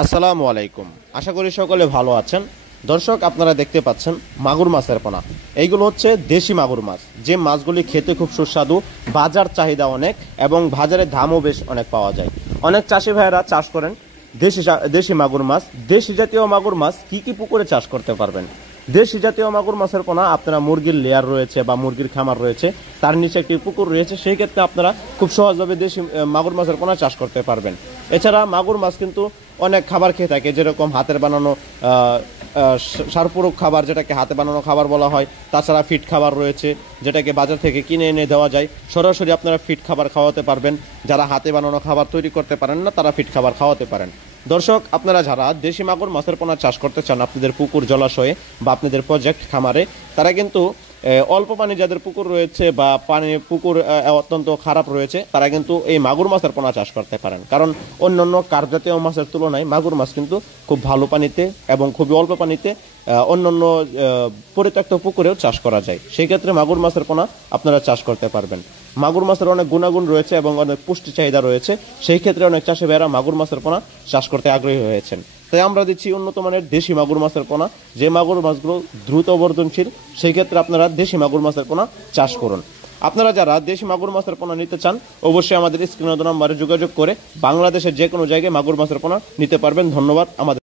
আসসালামু আলাইকুম। আশা করি সকলে ভালো আছেন। দর্শক, আপনারা দেখতে পাচ্ছেন মাগুর মাছের পোনা। এইগুলো হচ্ছে দেশি মাগুর মাছ, যে মাছগুলি খেতে খুব সুস্বাদু, বাজার চাহিদা অনেক এবং বাজারে দামও বেশ অনেক পাওয়া যায়। অনেক চাষি ভাইয়েরা চাষ করেন দেশি মাগুর মাছ। দেশি জাতীয় মাগুর মাছ কি কি পুকুরে চাষ করতে পারবেন? দেশি জাতীয় মাগুর মাছের পোনা আপনারা মুরগির লেয়ার রয়েছে বা মুরগির খামার রয়েছে, তার নিচে একটি পুকুর রয়েছে, সেই ক্ষেত্রে আপনারা খুব সহজভাবে দেশি মাগুর মাছের পোনা চাষ করতে পারবেন। এছাড়া মাগুর মাছ কিন্তু অনেক খাবার খেয়ে থাকে, যেরকম হাতের বানানো সারপূরক খাবার, যেটাকে হাতে বানানো খাবার বলা হয়। তাছাড়া ফিট খাবার রয়েছে, যেটাকে বাজার থেকে কিনে এনে দেওয়া যায়। সরাসরি আপনারা ফিট খাবার খাওয়াতে পারবেন। যারা হাতে বানানো খাবার তৈরি করতে পারেন না, তারা ফিট খাবার খাওয়াতে পারেন। দর্শক, আপনারা যারা দেশি মাগুর মাছের পোনা চাষ করতে চান আপনাদের পুকুর জলাশয়ে বা আপনাদের প্রজেক্ট খামারে, তারা কিন্তু অল্প পানি যাদের পুকুর রয়েছে বা পুকুর অত্যন্ত খারাপ রয়েছে, তারা কিন্তু এই মাগুর মাছের পোনা চাষ করতে পারেন। কারণ অন্যান্য কার্প জাতীয় মাছের তুলনায় মাগুর মাছ কিন্তু খুব ভালো পানিতে এবং খুবই অল্প পানিতে অন্যান্য পরিত্যক্ত পুকুরেও চাষ করা যায়। সেই ক্ষেত্রে মাগুর মাছের পোনা আপনারা চাষ করতে পারবেন। মাগুর মাছের অনেক গুণাগুণ রয়েছে এবং অনেক পুষ্টি চাহিদা রয়েছে। সেই ক্ষেত্রে অনেক চাষি ভাইয়েরা মাগুর মাছের পোনা চাষ করতে আগ্রহী হয়েছেন। তাই আমরা দিচ্ছি উন্নত মানের দেশি মাগুর মাছের পোনা, যে মাগুর মাছগুলো দ্রুত বর্ধনশীল। সেই ক্ষেত্রে আপনারা দেশি মাগুর মাছের পোনা চাষ করুন। আপনারা যারা দেশি মাগুর মাছের পোনা নিতে চান, অবশ্যই আমাদের স্ক্রিনে দেওয়া নম্বরে যোগাযোগ করে বাংলাদেশের যে কোনো জায়গায় মাগুর মাছের পোনা নিতে পারবেন। ধন্যবাদ। আমাদের